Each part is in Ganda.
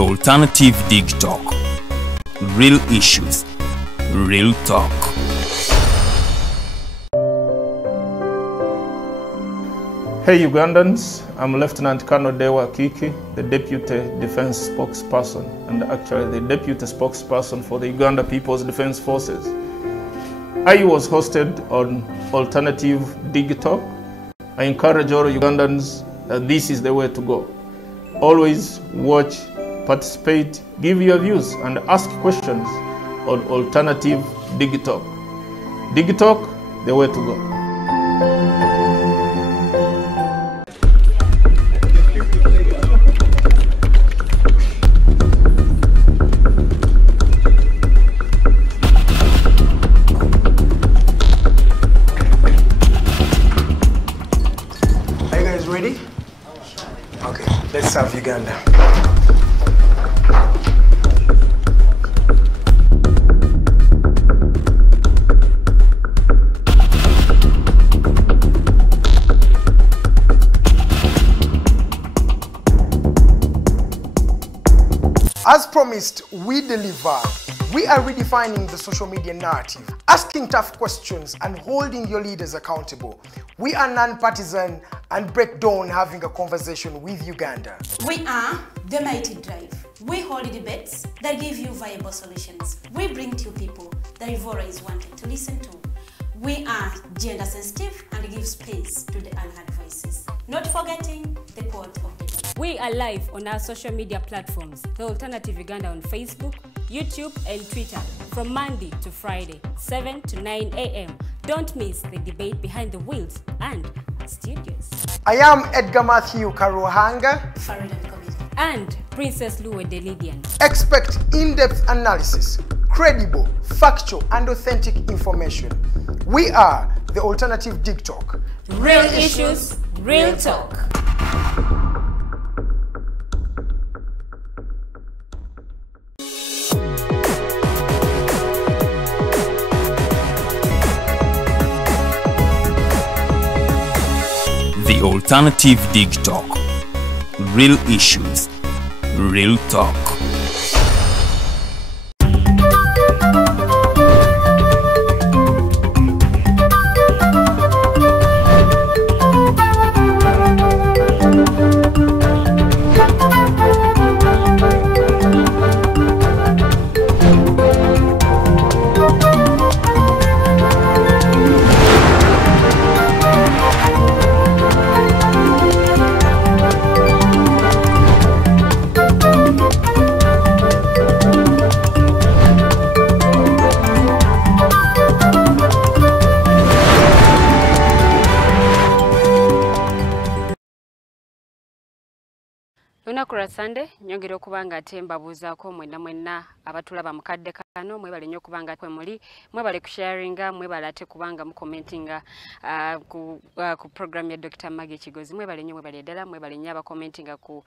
Alternative Dig Talk. Real issues, real talk. Hey Ugandans, I'm Lieutenant Colonel Dewa Kiki, the Deputy Defense Spokesperson and actually the Deputy Spokesperson for the Uganda People's Defense Forces. I was hosted on Alternative Dig Talk. I encourage all Ugandans that this is the way to go. Always watch, participate, give your views and ask questions on Alternative Dig Talk. Dig Talk, the way to go. Let's serve Uganda. As promised, we deliver. We are redefining the social media narrative, asking tough questions and holding your leaders accountable. We are non-partisan and break down having a conversation with Uganda. We are the Mighty Drive. We hold debates that give you viable solutions. We bring to you people that you've always wanted to listen to. We are gender sensitive and give space to the unheard voices. Not forgetting the quote of the day. We are live on our social media platforms, The Alternative Uganda on Facebook, YouTube and Twitter from Monday to Friday, 7 to 9 a.m. Don't miss the debate behind the wheels and studios. I am Edgar Matthew Karuhanga and Princess Luwedde Lilian. Expect in-depth analysis, credible, factual and authentic information. We are the Alternative Dig Talk. Real issues, real talk. The Alternative Dig Talk. Real issues, real talk. Lunakura Sunday, nyongera okubanga ate mbabuuzaako mwenna abatulaba mu kadde kano mwebale nnyo okubanga muli mwebale kusharinga mwebale ate kubanga mukomentinga ku program ya Dr. Maggie Kigozi mwebale nnyo mwebale ddala mwebale nnyo abakomentinga ku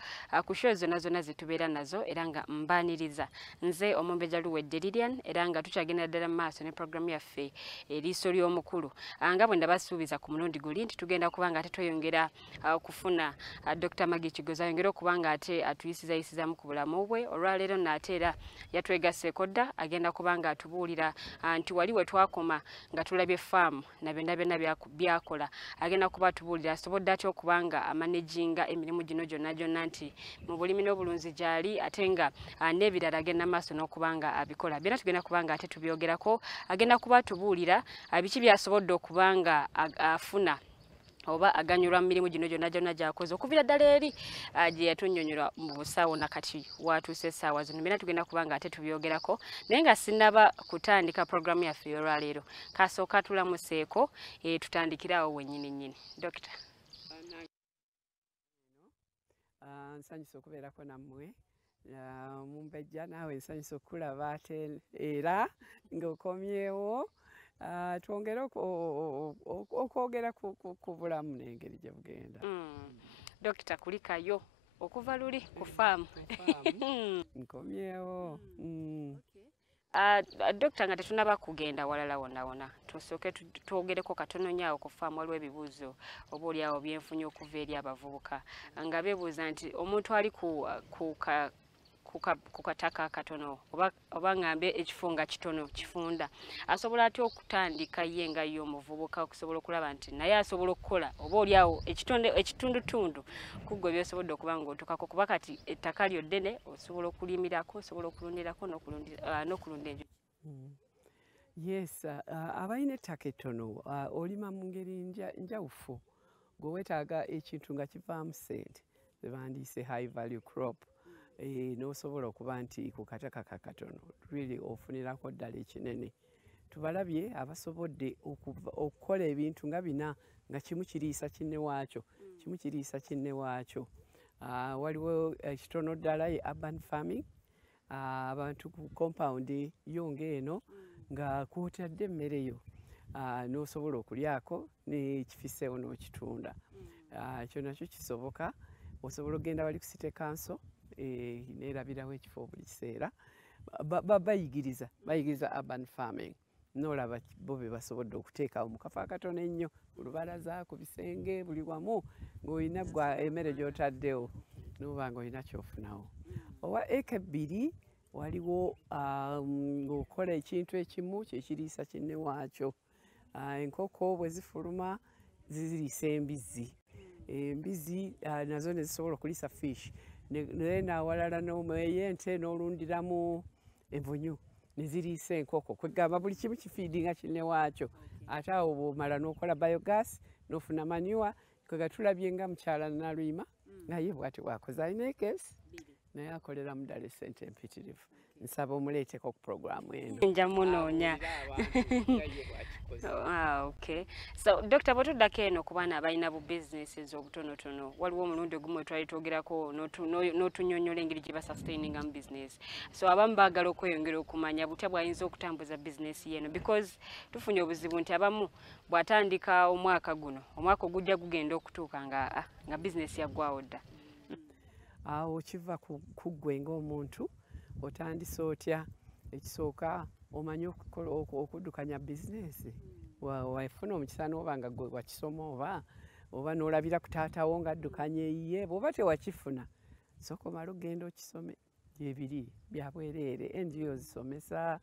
show zonna zitubeera nazo era nga mbaaniriza nze Omumbejja Luwedde Lilian era nga tukyagenda ddala mu maaso ne program yaffe eriiso ly'omukulu nga bwe ndabasuubiza ku mulundi guli nti tugenda kubanga ate tweyongera okufuna Dr. Maggie Kigozi ayongera okubanga ate atuyisiza mu bulamu bwe olwaleero n'ateera yatwegaseeko dda agenda kubanga atubuulira nti wali we twakoma nga tulabye faamu na byonna byakola agenda kuba atubuulira asobodde atya okubanga amanaginga emirimu gino gyonna nti mu bulimi n'obulunzi gyali ate nga n'ebirala agenda maaso n'okubanga abikola byonna tugenda kubanga ate tubyogerako agenda kuba atubuulira biki byasobodde okubanga afuna oba aganyulwa mu mirimu gino gyonna gy'akoze okuviira ddala eri gye yatunnyonnyola mu busawo nakati watuuse essaawa zino byonna tugenda kubanga ate tubyogerako naye nga sinnaba kutandika programu yaffe y'olwaleero kasooka tulamuseeko tutandikirawo wennyini Dokita. Nsanyusa okubeerako nammwe Omumbejja naawe nsanyusa okukulaba ate era ng'okomyewo twongere okwogera ku bulamu n'engeri gye bugenda. Dokita kulikayo okuva luli ku faamu nkomyewo. Dokita nga tetunaba kugenda walala wonna tusooke twogereko katono nnyo ku faamu waliwo ebibuuzo oba oliawo byenfunye okuva eri abavubuka nga beebuuza nti omuntu ali ku ku kataka katono oba ngambe ekifunga kitono kifunda asobola atya okutandika ye nga y'omuvubuka okusobola okulaba nti naye asobola okukola oba oliawo ekitundutundu kuggwe byosobodde okuba ng'otuukako kuba kati ettaka lyo ddene osobola okulimirako osobola okulundirako n'okulunda enju. Yes, abalina ettaka ettono olima mu ngeri njawufu gwe weetaaga ekintu nga kivaamu ssente bebandiise high value crop n'osobola okuba nti ku kataka kakatono really ofunirako ddala ekinene. Tubalabye abasobodde okukola ebintu nga bina nga kimu kiriisa kinne waakyo waliwo ekitono ddala ye urban farming abantu ku compound yo ng'eno nga kwotadde emmere yo n'osobola okulyako n'ekifiseewo n'okitunda. Ekyo nakyo kisoboka. Osobola okugenda wali ku city council neerabirawo ekifo buli kiseera bayigiriza urban farming n'olaba bo be basobodde okuteekawo mu kafo akatono ennyo ku lubalaza ku bisenge buli wamu ng'olina gwa emmere gy'otaddewo n'oba ng'olina kyofunawo. Owa eka 2 waliwo ng'okola ekintu ekimu kyekiriisa kinne waakyo. Enkoko bwe zifuluma ziriisa embizzi nazo ne zisobola okuliisa fish naye n'awalala n'omweyente n'olundiramu envunyu ne ziriisa enkoko kwegamba buli kimu kifiidinga kinne waakyo. Ate awo bw'omala n'okola biogas n'ofuna manure kwega tulabye nga mukyala Nalwima nga ye bw'ati bw'akoze alina ekesi naye akolera mu ddala essente empitirivu. Nsaba omuleeteko ku programu eno. Nja munoonya. Okay. So Dr. Botuddako eno ku baana abalina bu businesses obutonotono waliwo omulundi ogumu twali twogerako n'otunyonnyola engeri gye basustaininga mu business. So abamu baagala okweyongera okumanya butya bw'ayinza okutambuza business yeno because tufunye obuzibu nti abamu bw'atandika omwaka guno omwaka ogujja gugenda okutuuka nga business yaggwawo dda. Awo kiva ku ggwe ng'omuntu otandise otya. Ekisooka omanyi okuddukanya bizinesi wafuna omukisa n'oba nga gwe wakisoma oba n'olabira ku taatawo ng'addukanya eyiye bw'oba tewakifuna sooka omala ogenda okisome. Byebiri bya bwereere NGO zisomesa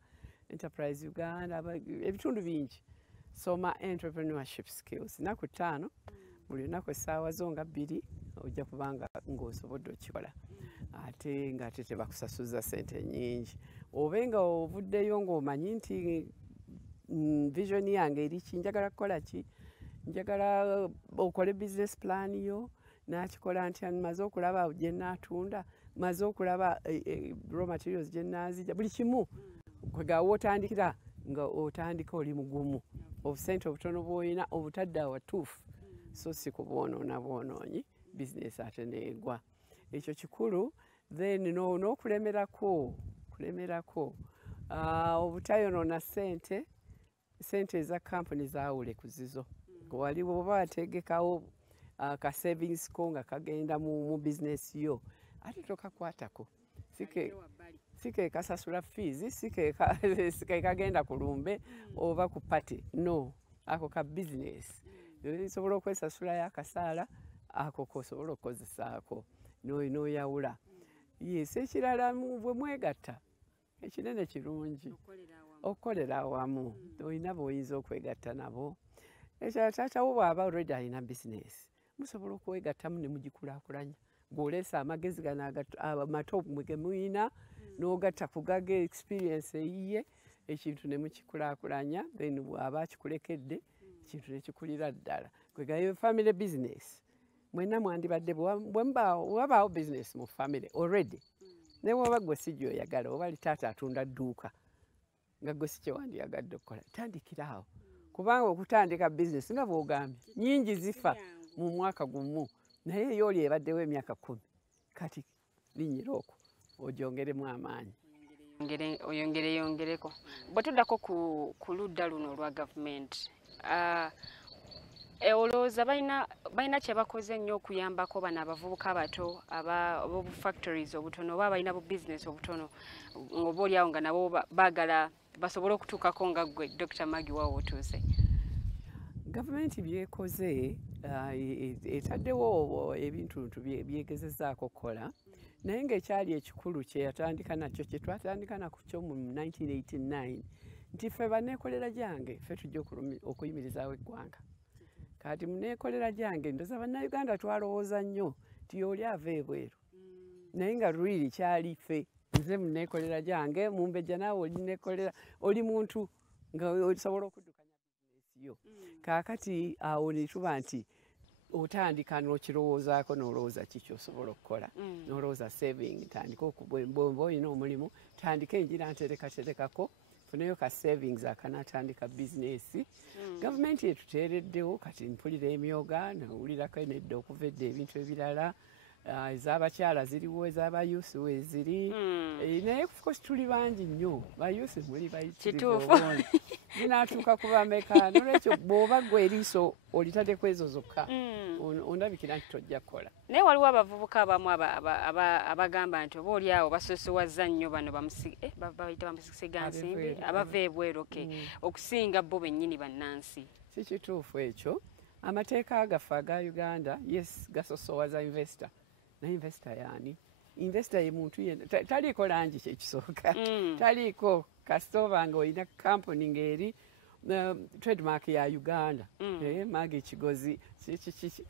Enterprise Uganda ebitundu bingi. Soma entrepreneurship skills naku 5 buli lunaku essaawa zo nga 2 ojja kubanga ng'osobodde okikola ate ng'ate tebakusasuza ssente nnyingi obe nga ovuddeyo ng'omanyi nti vision yange eri ki njagala kukola ki njagala okole business plan yo n'akikola ntya maze okulaba gye nnaatunda maze okulaba raw materials gye nnaazija buli kimu kwegaawo otandikira nga otandika oli mugumu obusente obutono bw'olina obutadde awatuufu so si kubwonoonyi business ate neegwa. Ekyo kikulu. Then n'okulemerako obutayonoona ssente eza kampuni zaawule ku zizo. Waliwo oba wategekawo ka savings ko nga kagenda mu business yo ate tokakwatako sike kasasula fees sike kagenda ku lumbe oba ku party no ako ka business sobola okwesasula y'akasaala ako kosobola okukozesaako n'oyawula. Yes, ekirala bwe mwegatta ekinene kirungi okukolera awamu olina bw'oyinza okwegatta nabo. Ekirala taatawo bw'aba already alina business musobola okwegattamu ne mugikulaakulanya gw'oleesa amagezi gano amato ge muyina n'ogatta ku gage experience eyiye ekintu ne mukikulaakulanya then bw'aba akikulekedde ekintu ne kikulira ddala. Kwegayo family business mwenna mwandibadde wabaawo business mu family already ne bw'oba gwe si gy'oyagala oba ali taata atunda dduuka nga gwe si kyewandiyagadde okukola tandikira awo kubanga okutandika business nga bw'ogambye nnyingi zifa mu mwaka gumu naye yo oli ebaddewo emyaka 10 kati linnyira okwo ogyongeremu amaanyi. Oyongereko bwe tuddako ku ludda luno olwa gavumenti olowooza balina kye bakoze nnyo okuyambako bano abavubuka abato ab'obu factories obutono oba balina bu business obutono ng'oba oliawo nga nabo baagala basobole okutuukako nga ggwe Dr. Maggie waawo otuuse. Gavumenti byekoze etaddewo ebintu byegezezzaako okukola naye ng'ekyali ekikulu kye yatandika nakyo kye twatandika nakyo mu 1989 nti ffe banneekolera gyange ffe tujja okuyimirizaawo eggwanga kati muneekolera gyange ndoza bannayuganda twalowooza nnyo nti yooli ava ebweru naye nga lwiri kyali ffe nze muneekolera gyange Mumbejja naawe olineekolera oli muntu nga osobola okuddukanya bizinesi yo kaakati awo ne tuba nti otandika n'okirowoozaako n'olowooza kiki osobola okukola n'olowooza saving tandika okubwembomba olina omulimu tandika enjira nterekaterekako funeyo ka savings akanatandika bizinesi gavumenti etuteereddewo kati mpulira emyoga nawulirako nedda okuva edda ebintu ebirala ez'abakyala ziriwo ez'abayusi weeziri naye kufukosi tuli bangi nnyo bayusi muli bayitirivu zinaatuuka kuba meka nolwekyo bw'oba gwe eriiso olitaddeko ezo zokka ondabikira nti tojja kukola naye waliwo abavubuka abamu abagamba nti oba oli awo basosowaza nnyo bano bayita bamusigansimbi abava ebweru okusinga bo bennyini bannansi si kituufu ekyo amateeka agaffe aga Uganda yes gasosowaza investor naye investor yaani investor ye muntu yenna taliiko langi kyekisooka taliiko kasitoba nga olina kampuni ng'eri trademark ya Uganda Maggie Kigozi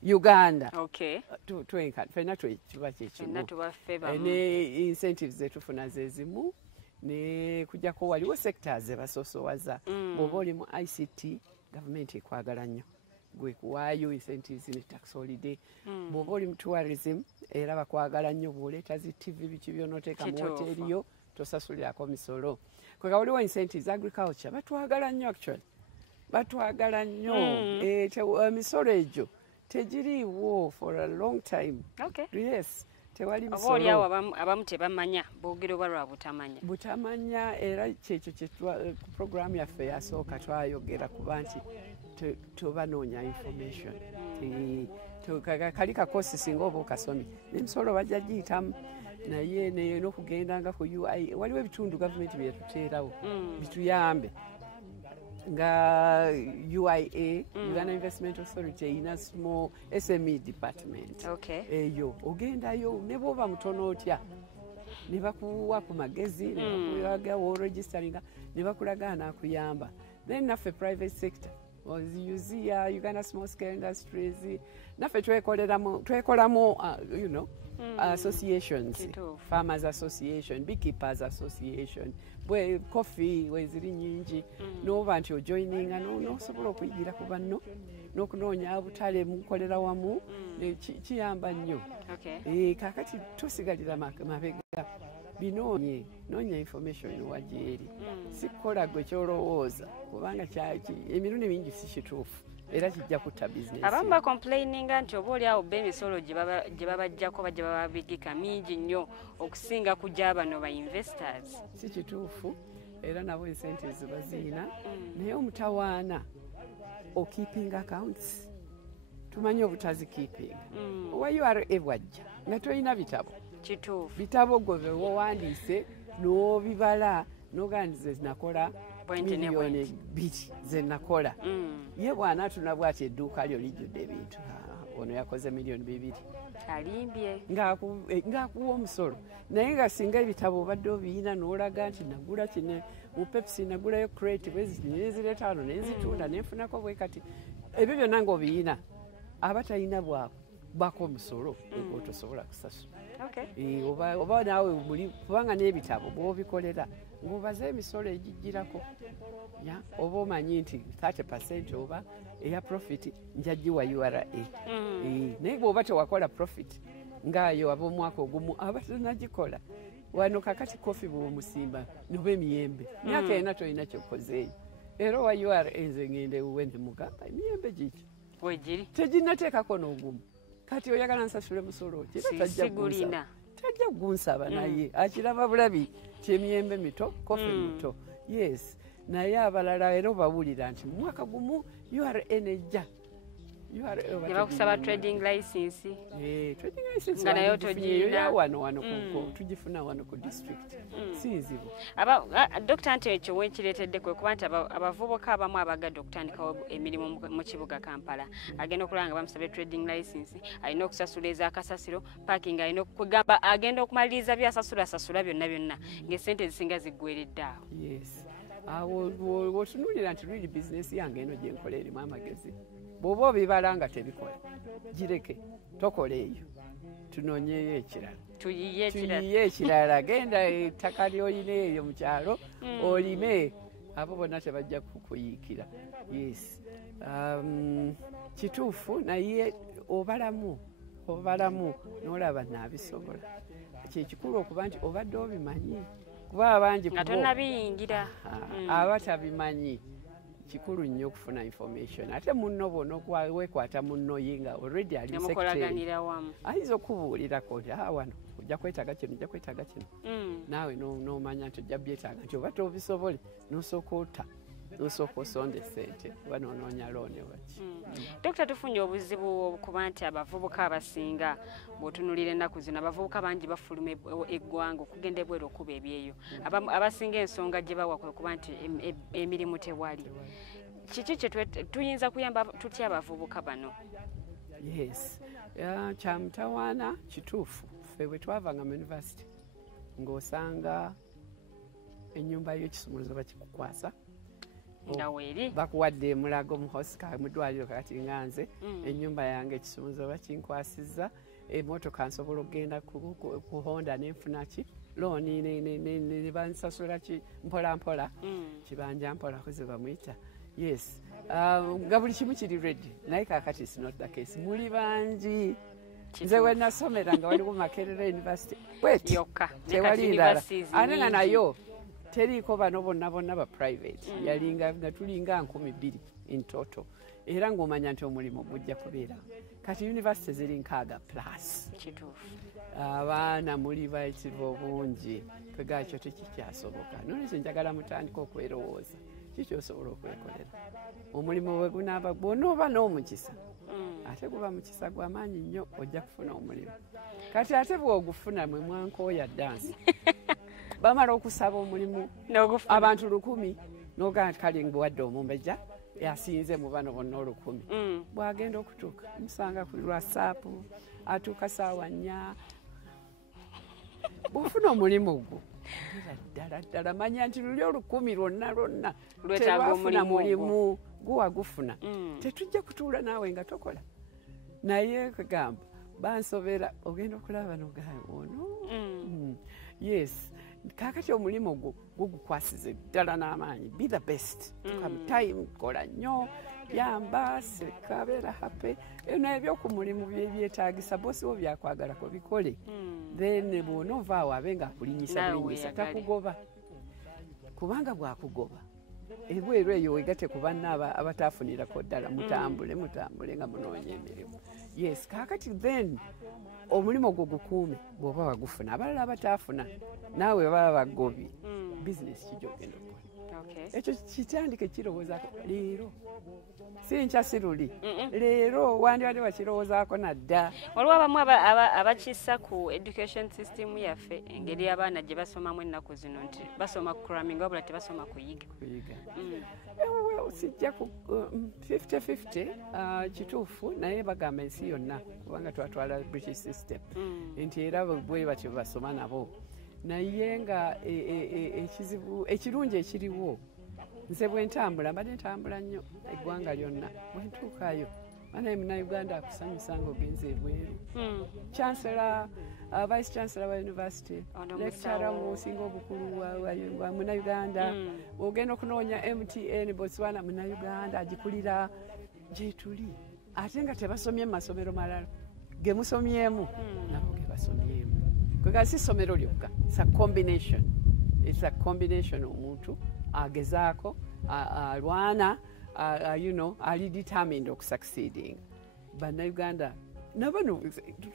Uganda ffenna kiba kyekimu ne incentives zetufuna zezimu ne kujjako waliwo sectors zebasosowaza bw'oba oli mu ICT gavumenti ekwagala nnyo gwe kuwaayo incentives ne tax holiday bw'oba oli mu tourism era bakwagala nnyo bw'oleeta zi TV biki by'onooteeka mu hoteeri yo tosasulirako misolo kwega waliwo incentives agriculture batwagala nnyo actually batwagala nnyo emisolo egyo tegiriiwo for a long time yes tewali misolo obaoliawo abamu tebamanya boogera oba lwa butamanya era kyekyo ku programu yaffe yasooka twayogera kuba nti tobanoonya information kali kakosi singa oba okasomye n'emisolo bajja giyitamu naye n'okugendanga ku UIA waliwo ebitundu gavumenti bye yatuteerawo bituyambe nga UIA Uganda Investment Authority eyina small SME department eyo ogendayo ne bw'oba mutono otya ne bakuwa ku magezi ne bakulaga woregisteringa ne bakulaga naakuyamba then naffe private sector uzia Uganda Small Scale Industries naffe twekolamu you know associations farmers association beekeepers association bwe coffee weziri nyingi n'oba nti ojoininga n'osobola okuyigira ku banno n'okunoonya butale mukolera wamu kiyamba nnyo kaakati tosigalira mabega binoonye noonya information wagyeri sikukola gwe kyolowooza kubanga emirundi mingi si kituufu era kijja kutta bizinesi abamu bacomplaininga nti oba oli awo bba emisolo gye babajjako ba gye bababigika mingi nnyo okusinga kujja bano ba investors si kituufu era nabo incentives baziina naye omutawaana okeeping accounts tumanyi obutazikeeping owa URA bwajja nga tolina bitabo kituufu bitabo gwe bewawandiise n'obibala n'oganize zinakola miliyoni 2 zenakola ye bw'anaatuna bw'ati edduuka lyo lijjudde ebintu ono yakoze miliyoni 2 alimbye ng'akuwa omusolo naye nga singa ebitabo obadde obiina n'olaga nti nagula kine mu Pepsi nagulayo crate nezireeta wano nenzitunda nenfunako bwe kati ebyo byonna ng'obiina aba talina bwako omusolo otosobola kusasula oba naawe kubanga n'ebitabo bw'obikolera ng'obaze emisolo egijjirako oba omanyi nti 30% oba eya profit njaggiwa URA naye bw'oba tewakola profit ngaayo ab'omwaka ogumu aba tanagikola wano kakati kofi bw'omusimba noba emiyembe myaka ena tolina kyokozeeyo era owa URA nze ngende ewuwe ne mugamba emiyembe giki wegiri teginnateekako n'ogumu kati oyagala nsasule musolo tajja kugunsaba naye akiraba bulabi kyemiyembe mito kofi mito yes naye abalala era obawulira nti mu mwaka gumu URA nejja ne bakusaba trading license trading license nga nayo togiina wano tugifuna wano ku district sinzibu Dr. Ante ekyo wekireetedde kwe kuba nti abavubuka abamu abagadde okutandikawo emirimu mu kibuga Kampala agenda okulaba nga bamusabye trading license alina okusasula ez'akasasiro parking alina okugamba agenda okumaliriza byasasula byonna ng'essente ezisinga ziggweredde awo awo wotunuulira nti really bizinesi yange eno gye nkola erimu amagezi bw'oba obibala nga tebikola gireke tokola eyo tunoonyeyo ekirala tuyiye ekirala genda ettaka ly'olina eyo mu kyalo olime abo bonna tebajja kukuyiikira kituufu naye obalamu n'olaba naabisobola kyekikulu okuba nti obadde obimanyi kuba abangi nga tonnabiyingira abatabimanyi kikulu nnyo okufuna information ate munno bona wekwata munno ye nga already ali ayinza okubuulirako nti wano ojja kwetaaga kino naawe n'omanya nti ojja byetaaga nti oba tobisobole n'osooka osonda essente oba noonoonya loone waki Dokita tufunye obuzibu okuba nti abavubuka abasinga bw'otunuulira ennaku zino abavubuka bangi bafuluma eggwanga okugenda ebweru okuba ebyeyo abasinga ensonga gye bawa kwe kuba nti emirimu tewali kiki kye tuyinza kuyamba tutya abavubuka bano kyamutawaana kituufu ffe bwe twavanga mu yunivasite ng'osanga ennyumba y'ekisumuluzo bakikukwasa bakuwadde emulago mu hosika mu ddwaliro kakati nga nze ennyumba yange ekisumuluzo bakinkwasizza emmotoka nsobola okugenda ku Honda nenfuna ki looni ne bansasula ki mpola kibanja mpola koze bamuyita nga buli kimu kiri ready naye kakati is not the case muli bangi nze we nasomera nga waliwo Makerere University tewali ndala ate nga nayo teriiko bano bonna ba private yalinga nga tulinga 200 in total era ng'omanya nti omulimu gujja kubeera kati university ziri 6 plus abaana muli bayitibwa obungi kwegakyo tekikyasoboka nolwekyo njagala mutandika okwerowooza kikyosobola okwekolera omulimu bwe gunaaba bw'onooba n'omukisa ate guba mukisa gw'amaanyi nnyo ojja kufuna omulimu kati ate bw'ogufuna mwe mwankooya dansi bamala okusaba omulimu abantu 100 n'ogaa kale ngwadde Omumbejja yasinze mu bano bonna 100 bw'agenda okutuuka musanga ku WhatsApp atuuka ssaawa 4 bw'ofuna omulimu gwo ddala manya nti luli 10 lwonna tewafuna mulimu guwagufuna tetujja kutuula naawe nga tokola naye kugamba bansobera ogenda okulaba nogaono kakati omulimu gugukwasize ddala n'amaanyi be the best time kola nnyo yamba sekabeera happy ebyo ku mulimu byetaagisa bosi wo byakwagalako bikole then bw'onoovaawo abe nga akulinyisa takugoba kubanga bwakugoba ebweru eyo wegate ku banna abataafunirako ddala mutambule nga munoonya emirimu kakati then omulimu ogwo gukuume bw'oba wagufuna abalala abataafuna naawe baba bagobi bizinesi kijja ogenda okukola ekyo kitandike kirowoozaako leero si nkya si luli leero wandibadde wakirowoozaako nadda waliwo abamu abakissa ku education system yaffe engeri abaana gye basomamu ennaku zino nti basoma cramming wabula tebasoma kuyiga sijja ku 50-50 kituufu naye bagamba ensi yonna kubanga twatwala British system nti era bwe batyo basoma nabo naye nga ekirungi ekiriwo nze bwe ntambula mbadde ntambula nnyo eggwanga lyonna bwe ntuukayo naye munnayuganda akusanyusa ng'ogenza ebweru chancellor vice chancellor wa university lecturer musinga obukulu wa munnayuganda ogenda okunoonya MTN Botswana munnayuganda agikulira gyetuli ate nga tebasomye mu masomero malala ge musomyemu nabo ge basomyemu kwega si ssomero lyokka it's a combination omuntu agezaako alwana ali determined okusucceeding bannayuganda nabano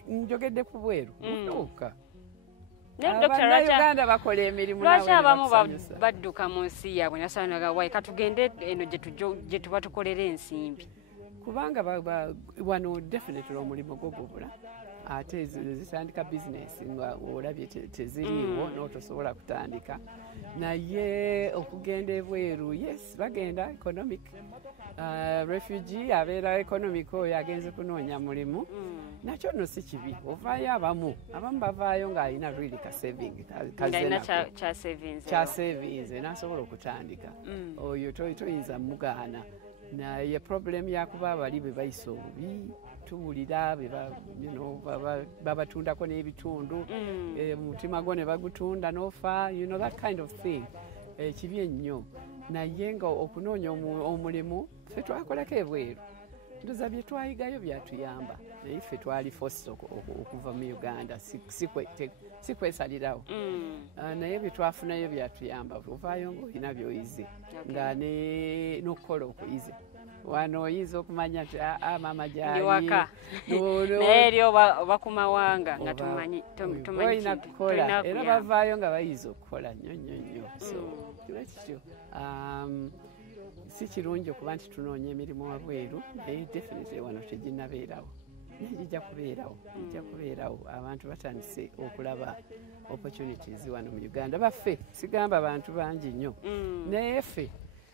njogedde ku bweru mutuuka bannayuganda bakola emirimu lwaki abamu badduka mu nsi yaabwe nasanaga wayi katugende eno gye tuba tukolera ensimbi kubanga wano definitely omulimu gugubula ate zitandika bizinesi nga olabye teziriiwo n'otosobola kutandika naye okugenda ebweru yes bagenda economic refugee abeera economic oyo agenze kunoonya mulimu nakyo nno si kibi ovaayo abamu bavaayo ng'alina really ka saving kya savings n'asobola okutandika oyo toyinza mugaana naye problem yakuba abali be bayisa obubi tuwulira babatundako n'ebitundu mutima gwo ne bagutunda n'ofa that kind of thing kibi ennyo naye nga okunoonya omulimu ffe twakolako ebweru ndoza bye twayigayo byatuyamba naye ffe twali forced okuva mu Uganda si kwesalirawo naye bye twafunayo byatuyamba ovaayo ng'olina by'oyize nga n'okukola okuyize wano oyinza okumanya nti maama gyali naye eri oba ku mawanga nga olina kukola era bavaayo nga bayiza okukola nnyo so kiba kityo si kirungi okuba nti tunoonya emirimu wabweru naye definitely wano teginnabeerawo naye gijja kubeerawo abantu batandise okulaba opportunities wano mu Uganda baffe sigamba bantu bangi nnyo naye ffe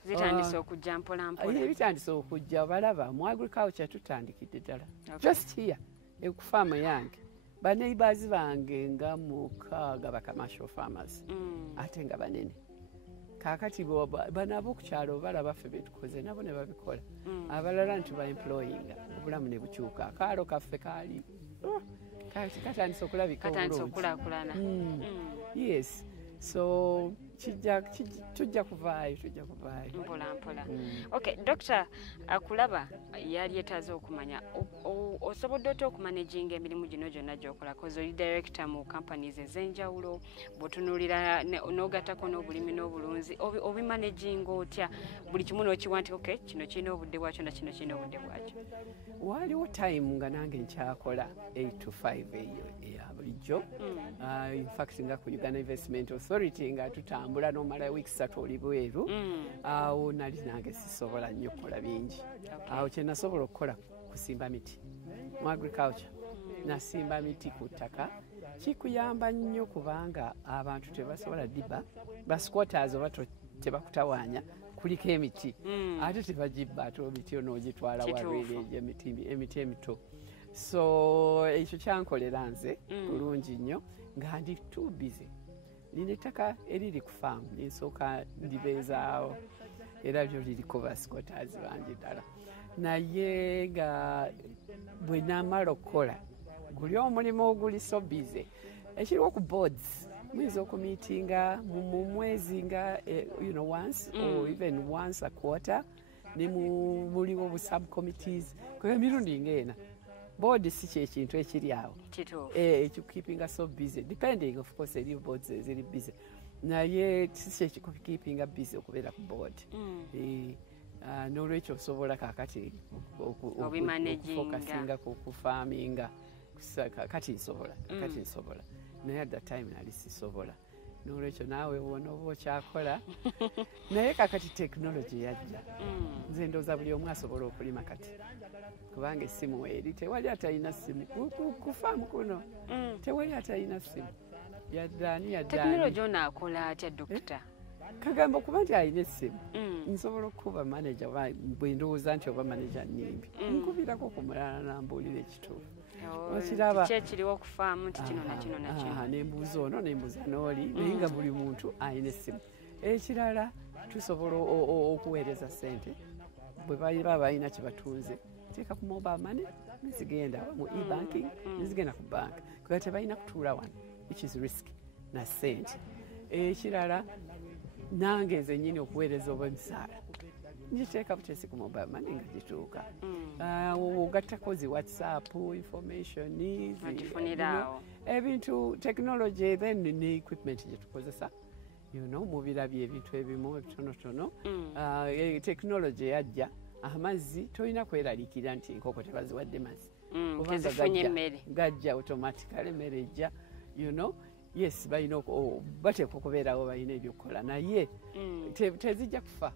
zitandise okujja mpolampola bitandise okujja balaba mu agriculture tutandikidde ddala just here ekufaamu yange baneighbours bange nga mukaaga ba commercial farmers ate nga banene kaakati banabo ku kyalo balaba ffe betukoze nabo ne babikola abalala nti baemployinga obulamu ne bukyuka akaalo kaffe kaali katandise okulabika okulaakulana yes so tujja kuvaayo mpolampola okay doctor akulaba yali yetaaze okumanya osobodde otya okumanaginga emirimu gino gyonna gy'okola kozi oli director mu companies ez'enjawulo bw'otunuulira n'ogattako n'obulimi n'obulunzi obimanaginga otya buli kimu n'okiwa nti okay kino kirina obudde bwakyo na kino kirina obudde bwakyo waaliwo time nga nange nkyakola 8 to 5 eyo eya bulijjo in fact nga ku Uganda Investment Authority nga tutambula n'omala weeks 3 oli bweru awo nali nange sisobola nnyo kukola bingi awo kye nasobola okukola kusimba miti mu agriculture nasimba miti ku ttaka kikuyamba nnyo kubanga abantu tebasobola dibba ba squatters oba tebakutawaanya kuliko emiti ate tebagibba ate emiti onoogitwala wabere emiti emito so ekyo kyankolera nze bulungi nnyo nga ndi too busy nina ettaka eriri ku faamu nsooka ndibeezaawo era lyo liriko basquatters bangi ddala naye nga bwe naamala okukola guli omulimu oguli so busy ekiriwo ku boards muyinza okumiitinga mu mwezi nga once or even once a quarter ne muliwo bu subcommittees kuba emirundi ng'ena board si kyekintu ekiri awo ekikukeepinga so busy depending of course eri boards eziri busy naye si kyekikukeepinga busy okubeera ku board n'olwekyo osobola kaakati okufokasinga ku farminga kati nsobola naye at that time nali sisobola n'olwekyo naawe wona oba okyakola naye kakati technology yajja nze ndooza buli omu asobola okulima kati kubanga essimu eri tewali atalina ssimu ku faamu kuno tewali atalina ssimu yaddaani technology onaakola atya dokita kagamba okuba nti alina essimu nsobola okukuba manager bwe ndowooza nti oba manager nnimbi nkubirako ku mulala nambuulira ekituufu okiraba kyekiriwo okufaamu nti kino nakino nakino nembuuza ono nembuuza n'oli naye nga buli muntu alina essimu ekirala tusobola okuweereza ssente bwe baba balina kye batunze teeka ku mobile money nezigenda mu e-banking nezigenda ku bank kuba tebalina kutuula wano which is risk na ssente ekirala nange nze nnyini okuweereza obw'emisaala ngiteeka butesi ku mobile money nga gituuka ogattako zi whatsapp information ebintu technology then ne equipment gye tukozesa mubirabye ebintu ebimu ebitonotono technology yajja amazzi tolina kweraliikirira nti enkoko tebaziwadde mazzi gajja automatically emmere ejja yes balina bateeka okubeerawo balina ebyokukola naye tezijja kufa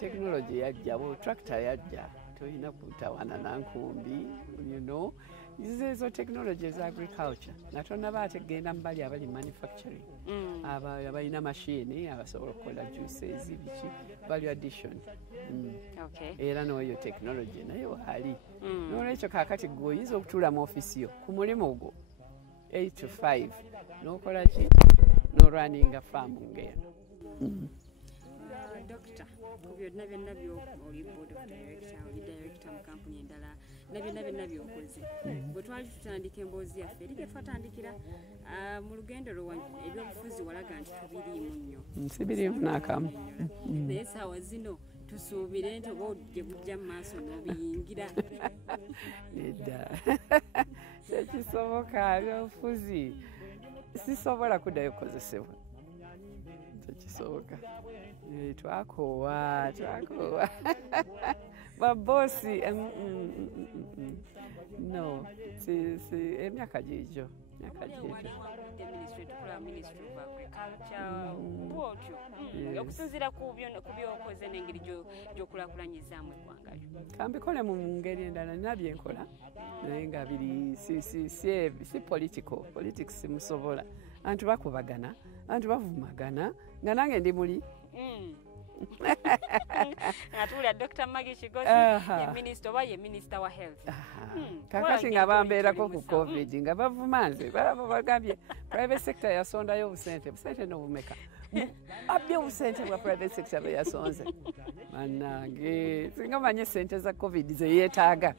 technology yajja tractor yajja toyina kutawana nankumbi, you know. Izo technology is agriculture. Na tonaba ategenda mbali abali manufacturing. Abalina machine abasobola okukola juices biki value addition. Okay. Era n'oyo technology nayo ali. N'olwekyo kaakati gwe oyinza okutuula mu ofisi yo ku mulimu gwo 8 to 5 n'okola ki n'orunninga farm ng'eno. Doctor, byonna byonna by'oli board of director, oli director mu kampuni endala, byonna by'okoze. Bwe twali tutandika emboozi yaffe, eri gye twatandikira mu lugendo lwo ebyobufuzi walaga nti tubiriimu nnyo. Sibiriimu n'akamu. Naye essaawa zino tusuubire nti oba gye bujja mu maaso n'obiyingira. Nedda. Tekisoboka ebyobufuzi sisobola kuddayo kukozesebwa. Tekisoboka. Twakoowa. Babosi. No. Emyaka gigyo. Ministry of Agriculture, okusinziira ku by'okoze n'engeri gy'okulaakulanyizaamu eggwanga lyo. Kambikole mu ngeri endala nina byenkola naye nga biri si politics simusobola. Antu bakubagana, antu bavumagana, nga nange ndi muli. Atulya Dr. Maggie Kigozi, ye minister wa health. Kakati nga bambeerako ku COVID nga bavumanze bagambye private sector yasondayo obusente n'obumeka. Abye obusente bwa private sector bwe yasonze. Mannange singa manye sente za COVID ze yeetaaga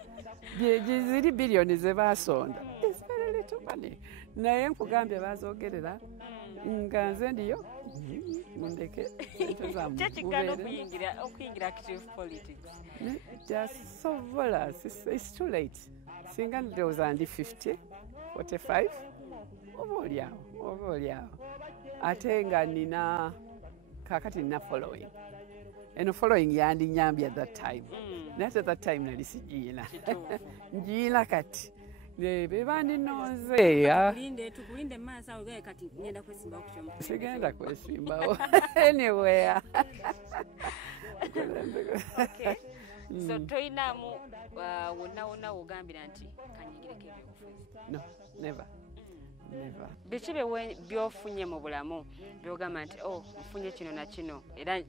ziri biliyoni ze baasonda. It's very little money. Naye nkugambye bazoogerera nga nze ndiyo mundeke sente za kyekigana okuyingira active politics. Jasobola, it's too late. Singa ndowooza ndi 50, 45 oba oliawo ate nga nina kakati nina following. Eno following yandinyambye at that time. Naye at that time nali sigiina. Ngiina kati. Bebandinoze tukulinde maaso awo gaye kati ngenda kwesimbawo ku kyomu. Sigenda kwesimbawo. Anywhere. Okay. So toyinaamu wonna wogambira nti kanyigireko ebyobufuzi? No, never. Never. Biki by'ofunye mu bulamu byogamba nti nfunye kino na kino era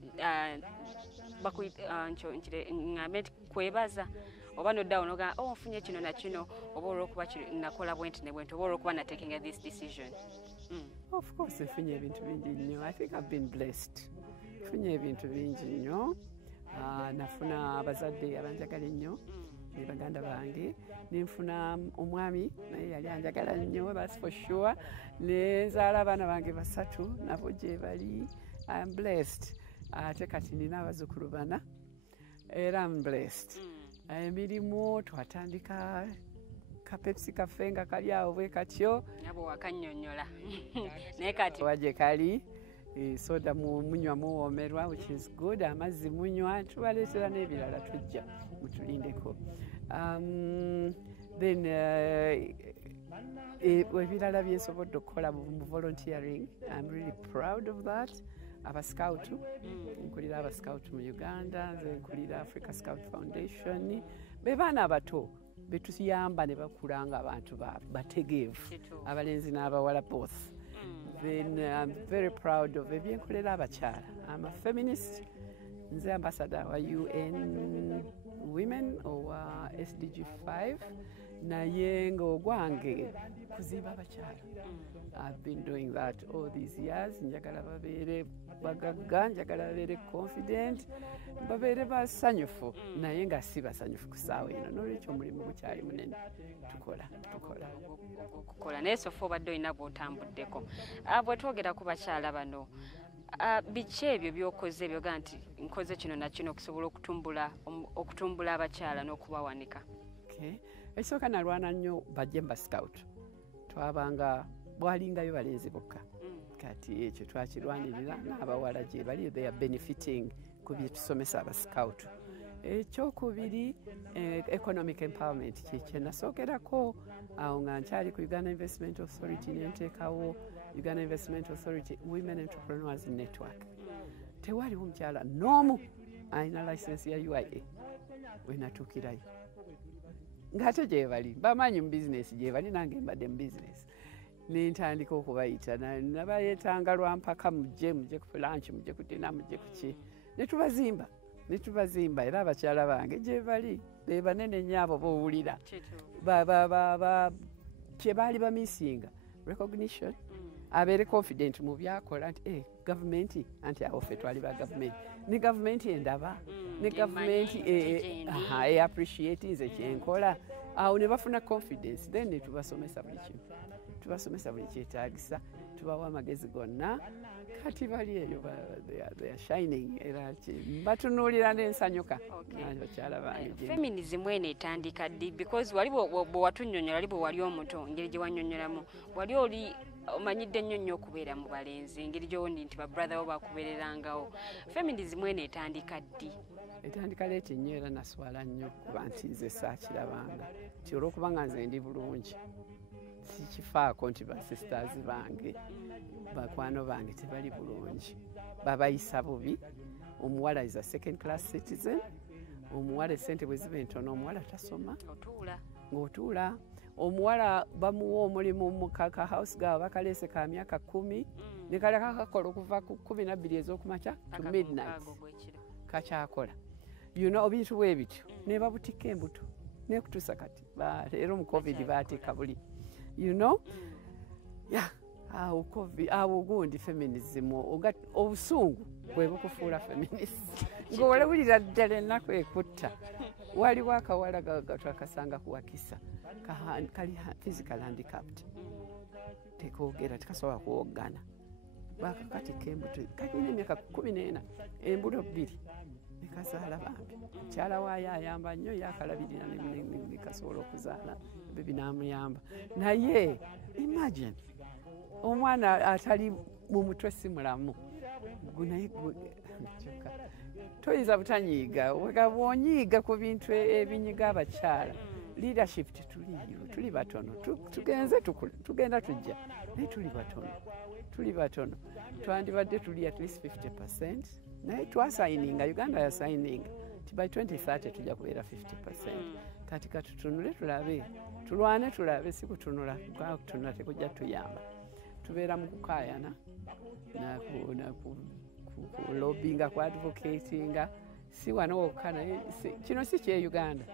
ngambe nti kwebaza oba noddawo noga nfunye kino na kino oba olw'okuba nakola bwenti ne bwenti oba olw'okuba natekinga this decision? Of course nfunye ebintu bingi nnyo. I think I've been blessed. Nfunye ebintu bingi nnyo. Nafuna abazadde abanjagala ennyo ne baganda bange, nenfuna omwami naye yali anjagala nnyo, that's for sure. Nezaala abaana bange 3 nabo gye bali. I'm blessed. Ate kati nina abazzukulu 4 era I'm blessed. Emirimu twatandika kapepsi kaffe nga kali awo bwe katyo nabo wakannyonnyola naye kati waje kali soda munywa muwoomerwa, which is good. Amazzi munywa, tubaleetera n'ebirala tujja mutulindeko. Then ebirala byensobodde okukola mu volunteering, I'm really proud of that. Abascout, nkulira abascout mu Uganda, nze nkulira Africa Scout Foundation. Be baana abato betuyamba ne bakulanga abantu bategeevu, abalenzi n'abawala both. Then I'm very proud of ebyenkolera abakyala. I'm a feminist. Nze ambassador wa UN Women or SDG 5. Naye ng'ogwange kuzimba abakyala. I've been doing that all these years. Njagala babeere bagagga, njagala babeere confident, babeere basanyufu. Naye nga si basanyufu ku ssaawa eno. N'olwekyo omulimu gukyali munene. Tukola. Naye sofa obadde olina bw'otambuddeko. Bwe twogera ku bakyala bano, biki ebyo by'okoze ebyoga nti nkoze kino na kino okusobola okutumbula abakyala n'okubawanika? Ekisooka nalwana nnyo bajje mba scout. Twabanga bwalingayo balenzi bokka. Kati ekyo twakirwanirira n'abawala gye bali, they are benefiting ku bye tusomesa aba scout. Ekyokubiri economic empowerment kyekye nasookerako awo nga nkyali ku Uganda Investment Authority nenteekawo Uganda Investment Authority Women Entrepreneurs Network. Tewaliwo mukyala n'omu alina license ya UIA. we natuukirayo ng'ate gye bali bamanyi mu bizinesi gye bali nange mbadde mu bizinesi nentandika okubayita nabayetanga lwampaka mujje ku lanchi mujje ku dina mujje ku ki netubazimba era abakyala bange gye bali be banene nnyo abo bowulira kye baali bamisinga recognition abeere confident mu byakola nti gavumenti anti awo ffe twali ba gavumenti ne gavumenti endaba ne gavumenti appreciate nze kyenkola awo ne bafuna confidence then netubasomesa buli kimu tubasomesa buli kyetaagisa tubawa amagezi gonna kati bali eyo they are shining era batunuulira n'ensanyuka bakyala bange feminism eno etandika ddi because wali bwe watunnyonnyola wali bwe wali omuto engeri gye wannyonnyolamu wali oli omanyidde nnyo nnyo okubeera mu balenzi engeri gyowondi nti babrother bo bakubeererangawo feminism eno etandika ddi etandika leeti nnyo era naswala nnyo kuba nti nze saakirabanga nti olw'okuba nga nze ndi bulungi sikifaako nti basisters bange bakwano bange tebali bulungi babayisa bubi omuwala is a second class citizen omuwala esente bwe ziba entono omuwala tasoma ng'otuula omuwala bamuwa omulimu mu kaka house gawe bakaleese ka myaka 10 ne kaleka kakola okuva ku 12 ez'okumakya to midnight kakyakola obintu bwe bityo ne babutika embuto nekutuusa kati era mu covid baatika buli awo gundi feminism obusungu bwe bukufuula feminist ng'olawulira ddala ennaku ekutta waliwo akawala twakasanga kuwakisa kali physical handicapped tekoogera tekasobola kuwoggana bakakatika embuto kalina emyaka 14 embuto 2 nekazaala bambi mukyala waayo ayamba nnyo yakalabirira nekasobola okuzaala ebyo binamuyamba naye imagine omwana atali mu mutwe si mulamu toyinza butanyiiga bw'onyiiga ku bintu ebinyiga abakyala leadership tetuliyo tuli batono tugenda tujja naye tuli batono twandibadde tuli at least 50% naye twasayininga uganda yasayininga ti by 2030 tujja kubeera 50% kati katutunule tulabe tulwane tulabe si kutunula kutunula tekujja tuyamba tubeera mu kukaayana kulobinga ku advocatinga si wano wokka naye kino si kye Uganda.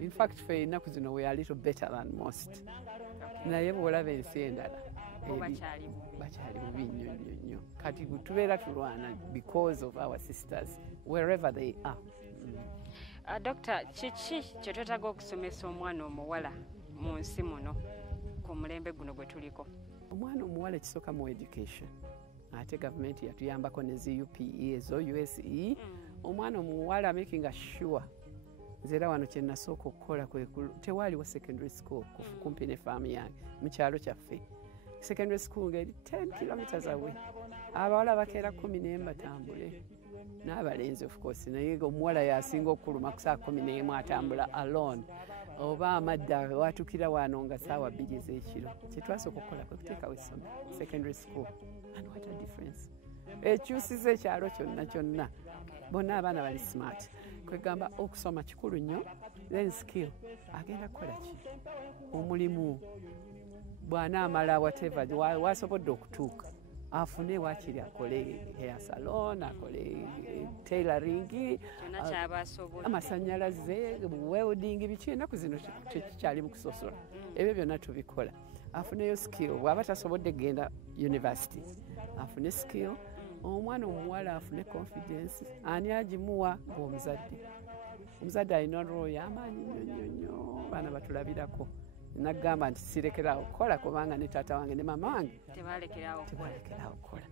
In fact fe ennaku zino we are a little better than most naye bw'olaba ensi endala bakyali bubi nnyo nnyo nnyo kati tubeera tulwana because of our sisters wherever they are. Dr. kiki kye twetaaga okusomesa omwana omuwala mu nsi muno ku mulembe guno gwe tuliko? Omwana omuwala ekisooka mu education ate gavumenti yatuyambako ne ZUPE ezo USE. Omwana omuwala making sure nzera wano kye nasooka okukola tewaaliwo secondary school kumpi ne faamu yange mu kyalo kyaffe. Secondary school ngeri 10 kilometers away. Abawala bakeera 10 batambule n'abalenzi of course naye omuwala yasinga okuluma ku saa 11 atambula alone oba amadda watukira wano nga saawa 2 ez'ekiro. Kye twasooka okukola kwe kuteekawo essomero secondary school and what a difference. Ekyusiza ekyalo kyonna bonna abaana bali smart kwegamba okusoma kikulu nnyo then skill agenda kukola ki omulimu bw'anaamala whatever wasobodde okutuuka afune wakiri akole hair salon akole tailoring amasanyalaze welding biki ennaku zino tekikyali mu kusosola ebyo byonna tubikola afuneyo skill bw'aba tasobodde genda university afune skill omwana omuwala afune confidence ani agimuwa ng'omuzadde alina role y'amaanyi nnyo baana batulabirako nagamba nti sirekerawo kukola kubanga ne taata wange ne mama wange tebalekerawo kukola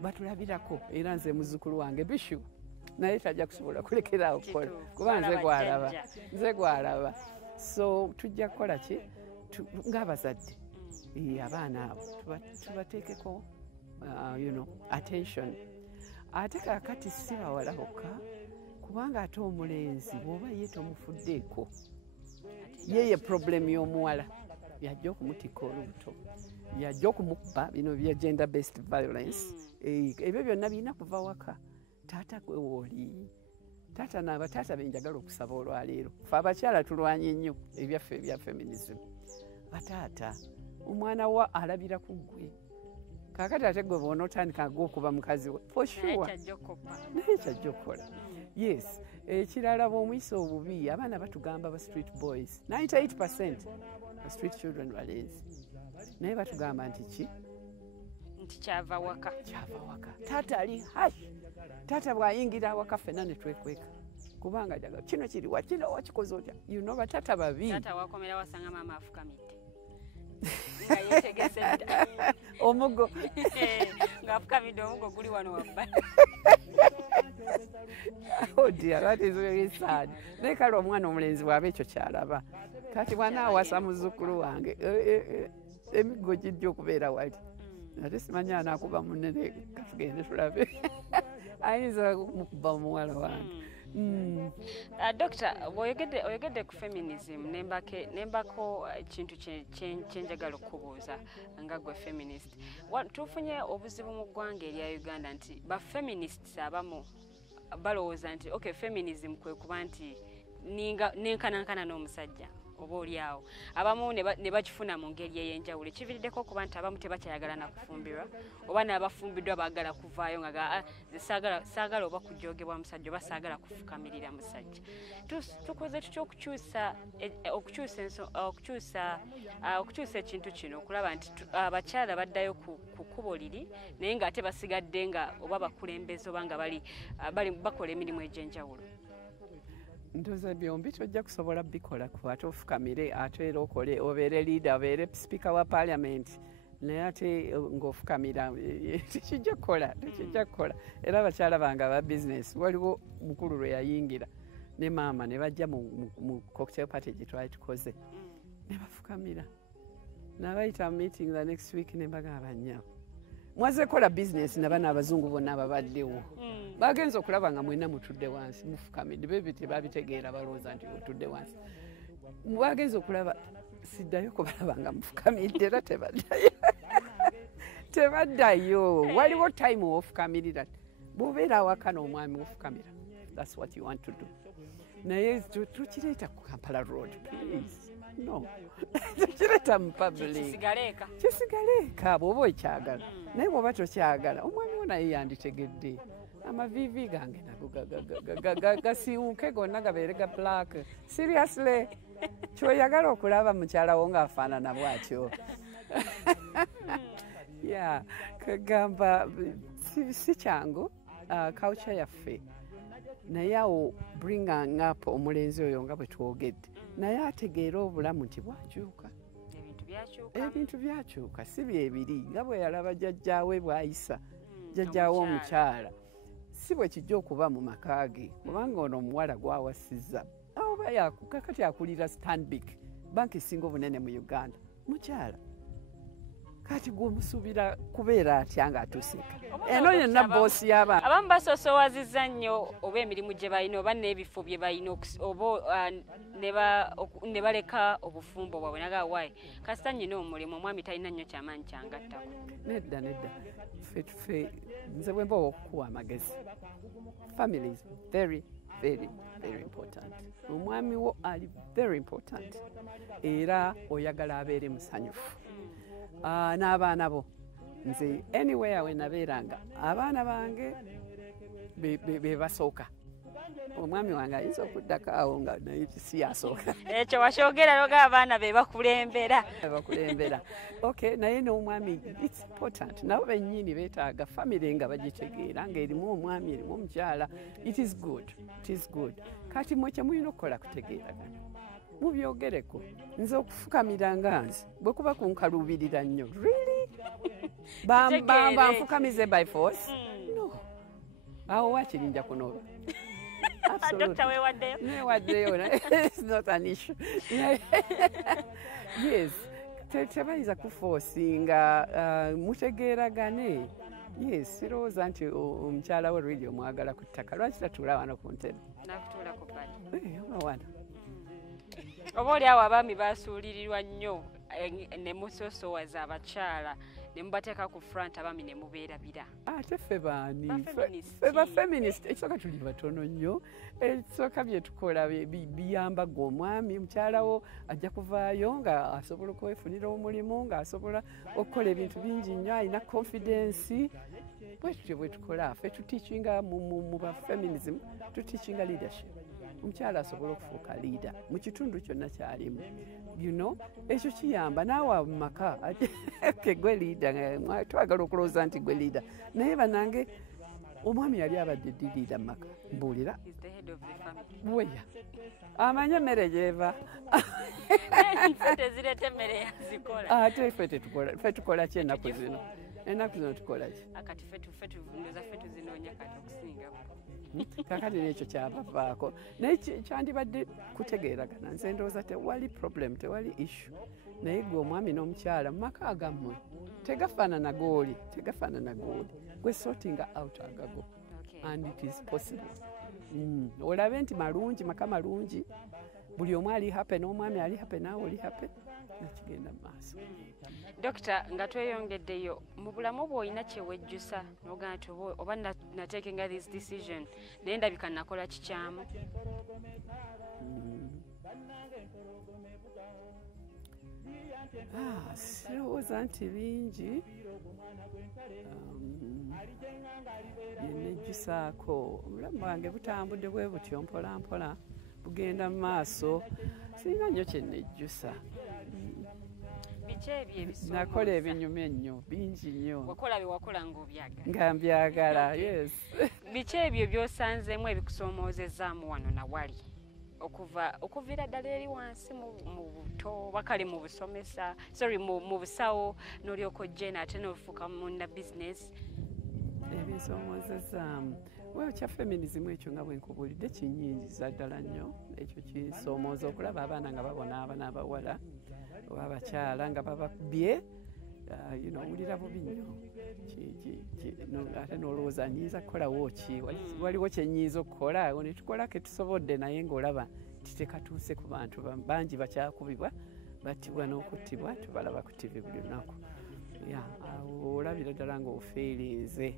batulabirako era nze muzzukulu wange bishu naye tajja kusobola kulekerawo kukola kuba nze gwalaba so tujja kukola ki ng'abazadde abaana abo tubateekeko attention. Ate kakati si bawala bokka kubanga ate omulenzi bw'oba ye tomufuddeeko yeye problem y'omuwala yajja okumutika olubuto yajja okumukba bino bya gender based violence ebyo byonna birina kuva waka taata gwe wooli taata n'abataata benjagala okusaba olwaleero fe abakyala tulwanye nnyo ebyaffe ebya feminism bataata omwana wa alabira ku ggwe kaakati ate gwe boona otandika gwokuba mukazi we for sure naye kyajja okukola yes ekirala bw'omuyisa obubi abaana batugamba ba street boys 98% ba street children balenzi naye batugamba nti ki nti kyava waka taata ali hash taata bw'ayingira awaka ffenna ne twekweka kubanga jaga kino kiriwa kino wakikoze otya you know bataata babi taata wakomera wasanga maama afukamidde nga yetegese omugo ng'afukamidde omugo guli wano wabbali oh dear that is very sad naye kale omwana omulenzi bw'aba ekyo kyalaba kati bw'anaawasa muzzukulu wange emiggo gijja okubeera wali ate simanyi anaakuba munene katugende tulabe ayinza mukuba omuwala wange Doctor, oyogedde ku feminism nembako kintu kyenjagala okubuuza nga gwe feminist. Tufunye obuzibu mu ggwanga erya Uganda nti ba feminists abamu balowooza nti okay feminism kwe kuba nti nenkanankana n'omusajja oba oliawo abamu ne bakifuna mu ngeri ey'enjawulo ekiviiriddeko okuba nti abamu tebakyayagala nakufumbirwa oba n'abafumbiddwa baagala kuvaayo nga saagala oba kujoogebwa musajja oba saagala kufukamirira musajja tukoze tutya okukyusa ekintu kino okulaba nti abakyala baddayo ku kkubo liri naye ng'ate basigadde nga oba bakulembeze oba nga bakola emirimu egy'enjawulo. Ndoza byombi tojja kusobola bikola ate ofukamire ate era okole obeere leader obeere speaker wa parliament naye ate ng'ofukamira tekijja kukola era abakyala bange aba business waliwo mukulu lwe yayingira ne maama ne bajja mu cocktail party gye twali tukoze ne bafukamira n'abayita meeting the next week ne bagamba nnyo mwaze kola business n'abaana abazungu bonna ababaddewo bagenza okulaba nga mwenna mutudde wansi mufukamidde bebe tebabitegeera balowooza nti otudde wansi bagenza okulaba siddayo kubalaba nga mufukamidde era tebaddayo waliwo time wofukamirira bw'obeera awaka n'omwami wofukamira that's what you want to do naye tukireeta ku Kampala road please no tukireeta mu public kisigaleeka bw'oba okyagala naye bw'oba tokyagala omwami wo naye yanditegedde amavivi gange nago gasiiwuke gonna gabeere ga black seriously kyoyagala okulaba mukyalawo ng'afaanana bw'atyo ya kagamba si kyangu culture yaffe naye awo bringing up omulenzi oyo nga bwe twogedde naye ategeera obulamu nti bwakyuka ebintu byakyuka si byebiri nga bwe yalaba jjajjaawe bw'ayisa jjajjaawe omukyala si bwe kijja okuba mu maka ge kubanga ono omuwala gwawasizza oba kakati akulira Stanbic banka esinga obunene mu Uganda mukyala kati gwomusuubira kubeera atya ng'atuseka eno yenna boosi y'abaana abamu basosoowazizza nnyo oba emirimu gye balina oba n'ebifo bye balina oba ne baleka obufumbo bwabwe naga waayi kasita nnyina omulimu omwami talina nnyo kyamaanyi kyangattako nedda ffe nze bwe mba okukuwa amagezi family is very very very important omwami wo ali very important era oyagala abeere musanyufu n'abaana bo nze anywhere we nabeeranga abaana bange be basooka omwami wange ayinza okuddako awo nga naye si yasooka ekyo wakyogera loga abaana be bakulembera okay naye n'omwami it's important nabo bennyini beetaaga family nga bagitegeera ng'erimu omwami erimu omukyala it is good kati mwe kyemulina okukola kutegeeragana mubyogereko nze okufukamira nga nze bwe kuba kunkaluubirira nnyo really banfukamize by force no awo wakirinja kunoba Doctor, wewaddeyo it's not an issue yes tebayinza kuforcinga mutegeeragane yes sirowooza nti omukyala we really omwagala ku ttaka lwaki tatuula wano ku ntebe nakutuula ku bbali oba oba oli awo abaami basuulirirwa nnyo ne musosowaza abakyala ne mubateeka ku front abami ne mubeerabira. Ate ffe baani ffe bafeminist ekisooka tuli batono nnyo ekisooka bye tukola biyamba gwe omwami mukyalawo ajja kuvaayo nga asobola okwefunira omulimu ng'asobola okukola ebintu bingi nnyo alina confidence bwe tutyo bwe tukola ffe tutiikinga mu bafeminism tutiikinga leadership omukyala asobola okufuuka leader mu kitundu kyonna kyalimu ekyo kiyamba naawe mu maka gwe leader twagala okulowooza nti gwe leader naye banange omwami yali abadde ddi leader mu maka mbuulira bweya amanye emmere gyeva ate ffe tukola ki ennaku zino tukola ki kakati n'ekyo kyabavaako naye kyandibadde kutegeeragana nze ndowooza tewali problem tewali issue naye gwe omwami n'omukyala mu maka agammwe tegafaanana gooli gwe sorting out agago and it is possible olabe nti malungi maka malungi buli omu ali happy n'omwami ali happy naawe oli happy nekigenda mu maaso. Dokita nga tweyongeddeyo mu bulamu bwe olina kyewejjusa nogaa nti oba nateekenga this decision naye ndabika nakola kikyamu. Sirowooza nti bingi byenejjusaako obulamu bwange butambudde bwe butyo mpola mpola bugenda mu maaso sirina nnyo kyenejjusa. Biki ebyo ebisoomooza? Nakola ebinyuma ennyo bingi nnyo. Wakola bye wakola ng'obyagala? Nga mbyagala, yes. Biki ebyo by'osanzeemu ebikusoomoozezzaamu wano na wali okuviira ddala eri wansi mu buto bakale mu busomesa mu busawo n'olyoka ojje ate n'ofuuka munna bizinesi? Ebinsoomoozezzaamu wewe kya feminism ekyo nga bwe nkubuulidde kinyingiza ddala nnyo ekyo kisoomooza okulaba abaana nga babonaaba n'abawala oba abakyala nga bababye owulira bubi nnyo ate n'olowooza nyinza kukolawo ki waliwo kyennyinza okukola ne tukola ke tusobodde naye ng'olaba titekatuuse ku bantu bangi bakyakubibwa battibwa n'okuttibwa tubalaba ku TV buli lunaku awo olabira ddala ng'ofeerinze.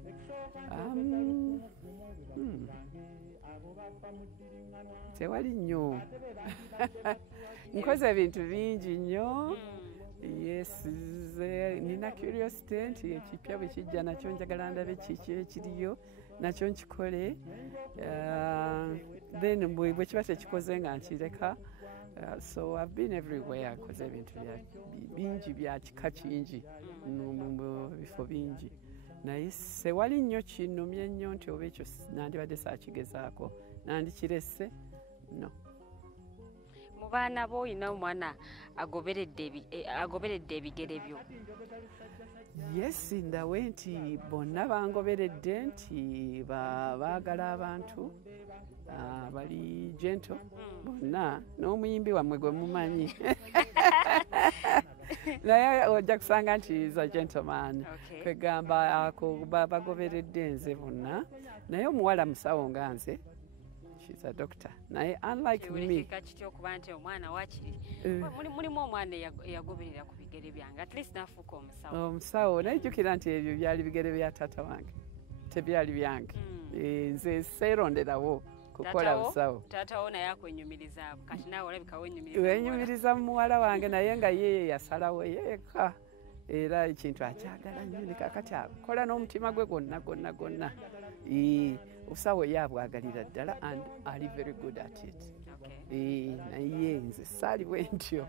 Tewali nnyo nkoze ebintu bingi nnyo. Yes, nina curiosity nti ekipya bwe kijja nakyo njagala ndabe kiki ekiriyo nakyo nkikole then bwe kiba tekikoze nga nkireka. So I've been everywhere nkoze ebintu bingi bya kika kingi mu bifo bingi naye sewali nnyo kinnumye nnyo nti oba ekyo nandibadde saakigezaako nandikirese no. Mu baana bo olina omwana agoberedde ebigere byo? Yes, ndawe nti bonna bangoberedde nti baagala abantu bali gentle bonna n'omuyimbi wammwe gwe mumanyi naye ojja kusanga nti is a gentleman kwegamba ako bagoberedde nze bonna naye omuwala musawo nga nze she's a doctor naye unlike me okuba nti omwana wakiri mulimu omwana eyagoberera ku bigere byange at least nafuuka omusawo naye jjukira nti ebyo byali bigere bya taata wange tebyali byange nze seeronderawo kukola busawo. Taatawo naye akwenyumiriza kati naawe olabika wenyumiriza mu muwala wange naye nga ye yasalawo yeeka era ekintu akyagala nnyo ne kakati akola n'omutima gwe gonna obusawo ye abwagalira ddala and ali very good at it. Naye nze saali bwe ntyo.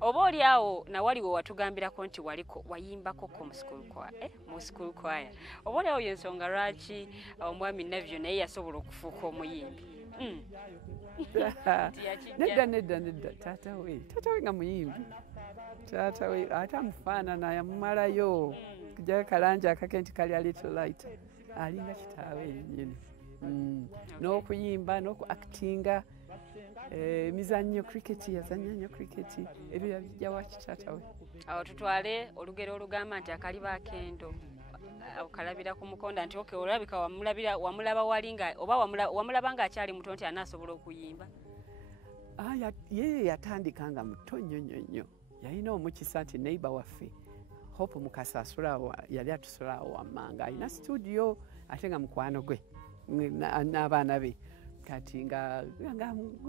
Oba oli awo nawaliwo watugambirako nti wayimbakoko mu school choir. Oba oli awo yensonga lwaki omwami Navyo naye yasobola okufuuka omuyimbi? Nedda taata we nga muyimbi taata we ate amufaanana yamumalayo kujjayo kalanja akake nti kali a little light alinga kitaawe yennyini n'okuyimba n'okuactinga emizannyo kriketi yazannya nnyo kriketi ebyo yabijja wa kitaata we. Awo tutwale olugero olugamba nti akaliba akendo okalabira ku mukonda nti olabika wamulaba walinga oba wamulaba nga akyali muto nti anaasobola okuyimba? Ye yatandika nga muto nnyo yalina omukisa nti neighbor waffe Hope Mukasa asulawo yali atusulawo wammanga alina studio ate nga mukwano gwe n'abaana be kati nga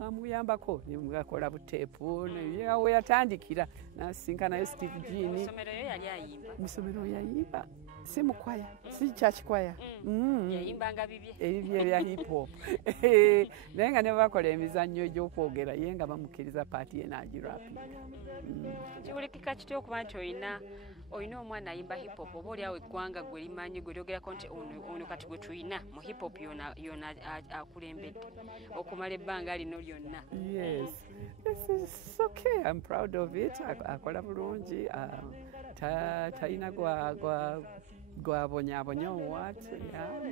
amuyambako ngakola buteepu we yatandikira nasinkanayo Steve Jean musomero yayimba si mukwaya si kyakikwaya yayimbanga bibye ebibye bya hip hop naye nga ne bakola emizannyo gy'okwogera ye nga bamukkiriza paati ye n'agirapinga kibulikika kitya okuba nti olina omwana ayimba hip hop oba oli awo eggwanga gwe limanyi gwe lyogerako nti ono kati gwe tulina mu hip hop yona akulembedde okumala ebbanga lino lyonna. Yes, it's okay. I'm proud of it. Akola bulungi talina gwabonyabonya what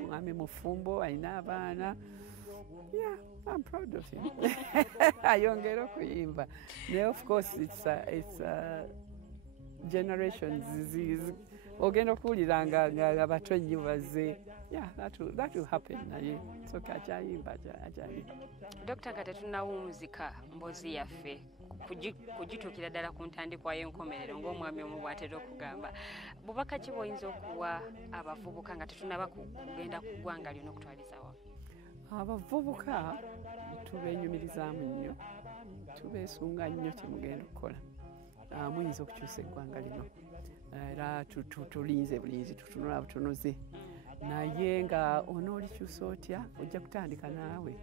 mwami mufumbo alina abaana. Yeah, I'm proud of him. Ayongera okuyimba. Of course it's generations ogenda okuwulira nga bato nnyo bazze. Yeah, that will happen naye soka akyayimba. Dr. nga tetunnawumuzika mbozi yaffe kugituukira ddala ku ntandikwa y'enkomerero ng'omwami omu bw'atera okugamba bubaka ki bw'oyinza okuwa abavubuka nga tetunnaba kugenda ku ggwanga lyonna okutwaliza wamu? Abavubuka tubenyumirizaamu nnyo tubeesunga nnyo kyemugenda okukola. Muyinza okukyusa eggwanga lino era tulinze bulinzi tutunula butunuzi naye nga onoolikyusa otya ojja kutandika naawe.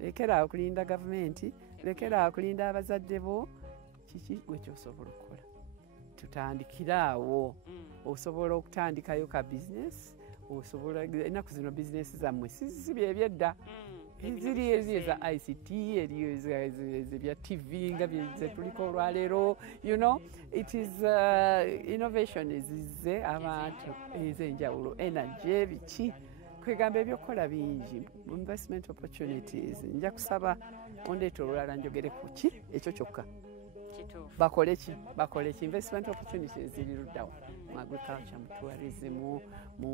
Lekera kulinda gavumenti, lekera kulinda abazadde bo, kiki gwe kyosobola okukola. Tutandikiraawo osobola okutandikayo ka bizinesi osobola ennaku zino bizinesi zammwe si ebyedda ziri eza ICT eriyo ezebya TV nga zetuliko olwaleero it is innovation ezize abantu ez'enjawulo energy biki kwegamba ebyokukola bingi investment opportunities nja kusaba ondeeta olulala njogere ku ki ekyo kyokka bakole ki investment opportunities ziri luddawo mu agriculture mu tourism mu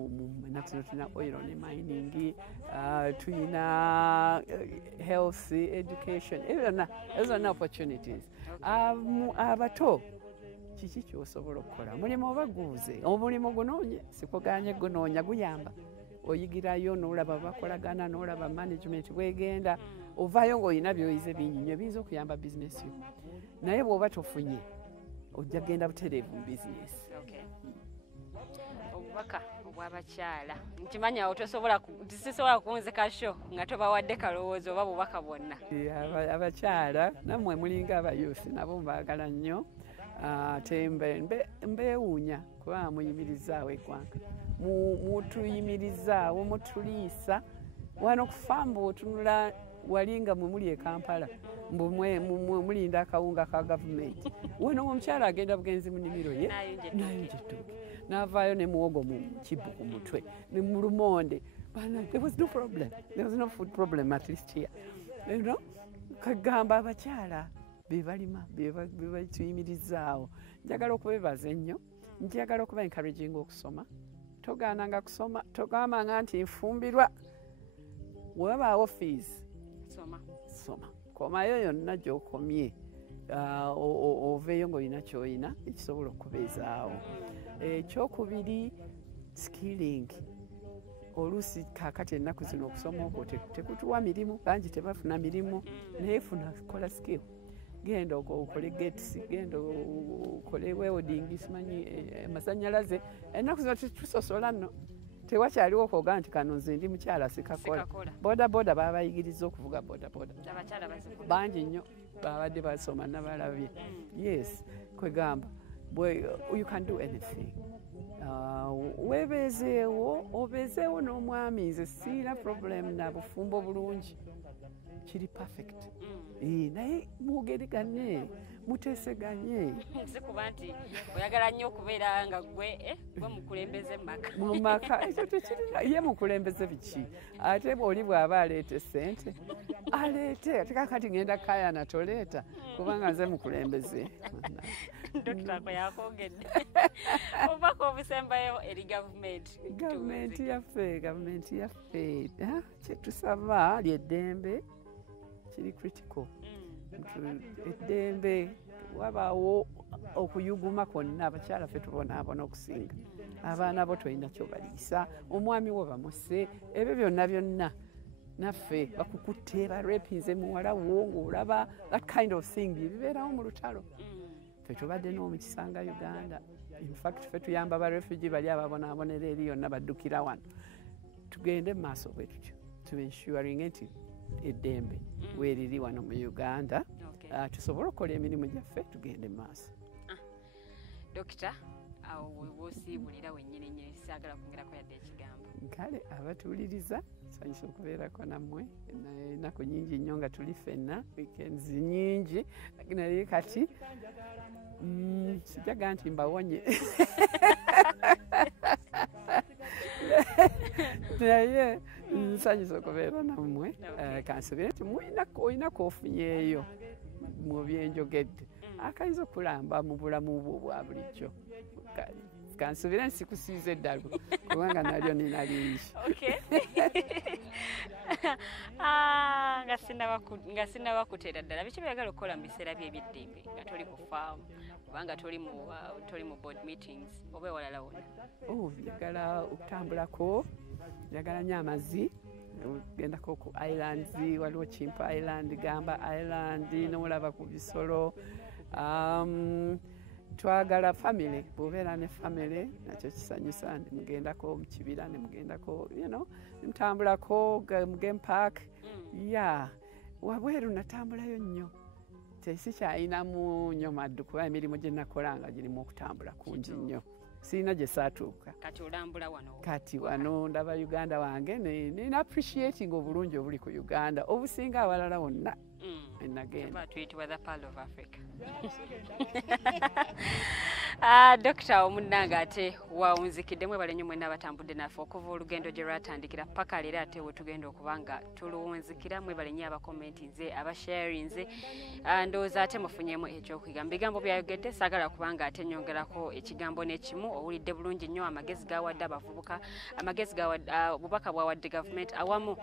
ennaku zino tulina oil ne mining tulina health education ezo zonna opportunities. Abato kiki kyosobola okukola mulimu obaguuze omulimu gunoonye sikuganye gunoonya guyamba oyigirayo n'olaba bakolagana n'olaba management bwegenda ovaayo ng'olina by'oyize binnyinyo biyinza okuyamba bizinesi yo naye bw'oba tofunye ojja kgenda butereevu mu bizinesi. Obubaka obw'abakyala nkimanya sisobola kunzika sho nga tobawadde kalowoozo oba bubaka bwonna. Abakyala nammwe mulinga abayuusi nabo mbaagala nnyo ate mbeewuunya kuba muyimirizaawo eggwanga mutuyimirizaawo mutuliisa wano kufamba otunula walinga mwe muli e Kampala mulinda akawunga ka gavumenti wano omukyala agenda bugenzi mu nnimiro ye nayonja ettooke n'avaayo ne muwogo mu kibbo ku mutwe ne mu lumonde. There was no problem. There was no food problem at least here. Kagamba abakyala bebalima bebatuyimirizaawo. Njagala okubebaza ennyo njagala okuba encouraging okusoma togaananga kusoma togambanga nti nfumbirwa webaawo fees soma komayo yonna gy'okomye oveeyo ng'olina ky'olina ekisobola okubeezaawo. Ekyokubiri skilling oluusi kaakati ennaku zino okusoma okwo tekutuwa mirimu bangi tebafuna mirimu naye funa kola skill genda okole gets genda okole welding simanyi amasannyalaze ennaku zino tusosola nno tewakyaliwo okwoga nti kano nze ndi mukyala sikakola bodaboda babayigiriza okuvuga bodaboda bangi nnyo babadde basoma nabalabye. Yes kwegamba you can do anything. Webeezeewo obeezeewo n'omwami nze siina problem na bufumbo bulungi kiri perfect naye mwogeriganye muteeseganye sikuba nti oyagala nnyo okubeera nga gwe mukulembeze mu maka ekyo tekirina ye mukulembeze biki ate bw'oli bw'aba aleeta essente aleete ate kakati ngenda kayana toleeta kubanga nze mukulembeze. Dr. yakwogedde obubaka obusembayo eri gavumenti yaffe kyetusaba ly'eddembe kiri critical. Eddembe wabaawo okuyuguma kwonna abakyala ffe tubonaabona okusinga abaana bo tolina kyobaliisa omwami wo bamuse ebyo byonna naffe bakukutte barepinze muwala wo ng'olaba that kind of thing bibeerawo mu lutalo ffe tubadde n'omukisa nga Uganda. In fact ffe tuyamba abarefugee bali ababonaabonera eri yonna baddukira wano tugende mu maaso bwe tutyo to ensuring nti eddembe weeriri wano mu Uganda tusobole okukola emirimu gyaffe tugende mu maaso. Dokita awo wewoosiibulira wennyini saagala kwongerako yadde ekigambo. Kale abatuwuliriza nsanyusa okubeerako nammwe ennaku nnyingi nnyo nga tuli ffenna weekends nnyingi naye kati sijaga nti mbawonye naye nsanyusa okubeera nammwe kansubire nti olinako ofunyeeyo mu byenjogedde akayinza okulamba mu bulamu bwo obwa bulijjo. Kansubire nsikusiize eddalo kubanga nalyo nina lingi. nga sinaba kuteera ddala biki byagala okukola mu biseera by'eby'eddembe nga toli ku faamu kubanga toli mu board meetings oba ewalala wonna? Njagala okutambulako, njagala nnyo amazzi, gendako ku islands, waliwo Chimpa Island, Gamba Island, n'olaba ku bisolo. Twagala family, bw'obeera ne family nakyo kisanyusa, mugendako mu kibira ne mugendako mutambulako mu game park. Wabweru natambulayo nnyo, sikyayinamu nnyo maddu kuba emirimu gye nakolanga girimu okutambula kungi nnyo, sirina gye saatuuka. Kati olambula wano? Kati wano ndaba Uganda wange nina appreciating obulungi obuli ku Uganda obusinga awalala wonna enagenda. Tuyitibwa the Pearl of Africa. Dokita omunnanga ate wawunzikidde mwebale nnyo mwenna abatambudde naffe okuva olugendo gye lwatandikira paka leero ate we tugenda okuba nga tuluwunzikira. Mwebale nnyo abakomentinze abasharinze, ndowooza ate mufunyemu ekyokuyiga mu bigambo byayogedde. Saagala kubanga ate nyongerako ekigambo n'ekimu. Owulidde bulungi nnyo amagezi gawadde abavubuka, amagezi gawadde obubaka bwawadde gavumenti awamu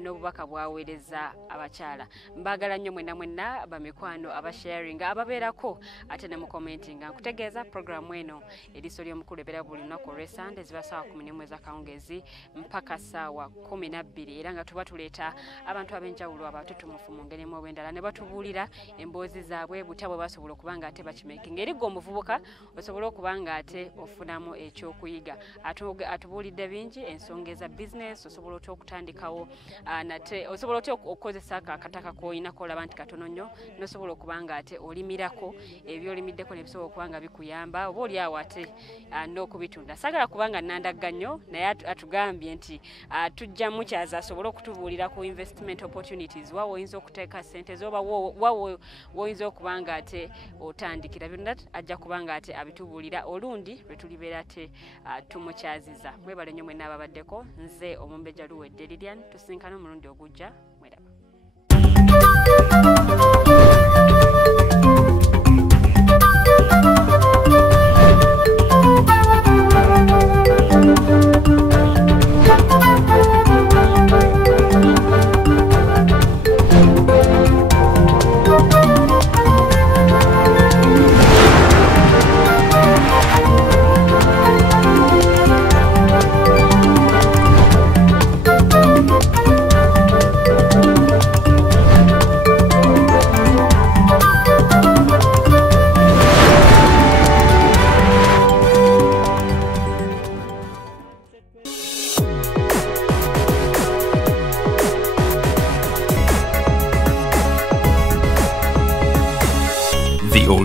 n'obubaka bwaweereza abakyala. Mbagala nnyo mwenna bamikwano abasharinga ababeerako ate ne mukomentinga. Nkutegeeza programu eno eriiso ly'omukulu ebeera buli lunaku olw'Essande ziba ssaawa 11 ez'akawungeezi mpaka ssaawa 12 era nga tuba tuleeta abantu ab'enjawulo abatutumufu mu ngeri emu oba endala ne batubuulira emboozi zaabwe butya bwe basobola okuba nga ate bakimakinga eri gwe omuvubuka osobole okuba nga ate ofunamu ekyokuyiga. Atubuulidde bingi ensonga eza bizinesi, osobola otya okutandikawo nate osobola otya okukozesa akataka k'oyinako olaba nti katono nnyo n'osobola okuba nga ate olimirako ebyolimiddeko ne bisobola okuba nga bikuyamba oba oli awo ate n'okubitunda. Saagala kubanga nnandagga nnyo naye atugambye nti tujja mukyaza asobole okutubuulira ku investment opportunities wa woyinza okuteeka ssente zo oba woyinza okuba nga ate otandikira byonna ajja kuba nga ate abitubuulira olundi lwe tulibeera ate tumukyaziza. Mwebale nnyo mwenna ababaddeko. Nze Omumbejja Luwedde Lilian, tusinkana omulundi ogujja. Mweraba.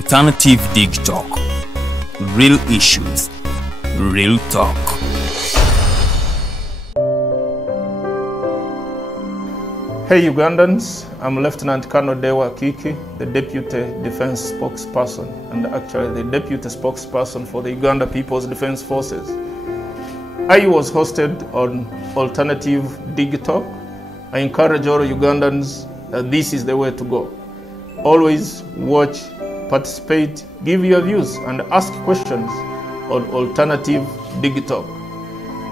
Alternative Dig Talk. Real issues, real talk. Hey Ugandans, I'm Lieutenant Colonel Dewa Kiki, the Deputy Defense Spokesperson and actually the Deputy Spokesperson for the Uganda People's Defense Forces. I was hosted on Alternative Dig Talk. I encourage all Ugandans that this is the way to go. Always watch, participate, give your views and ask questions on Alternative Dig Talk.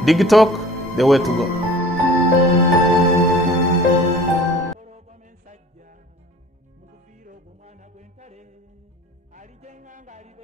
Dig Talk, the way to go. ng'ali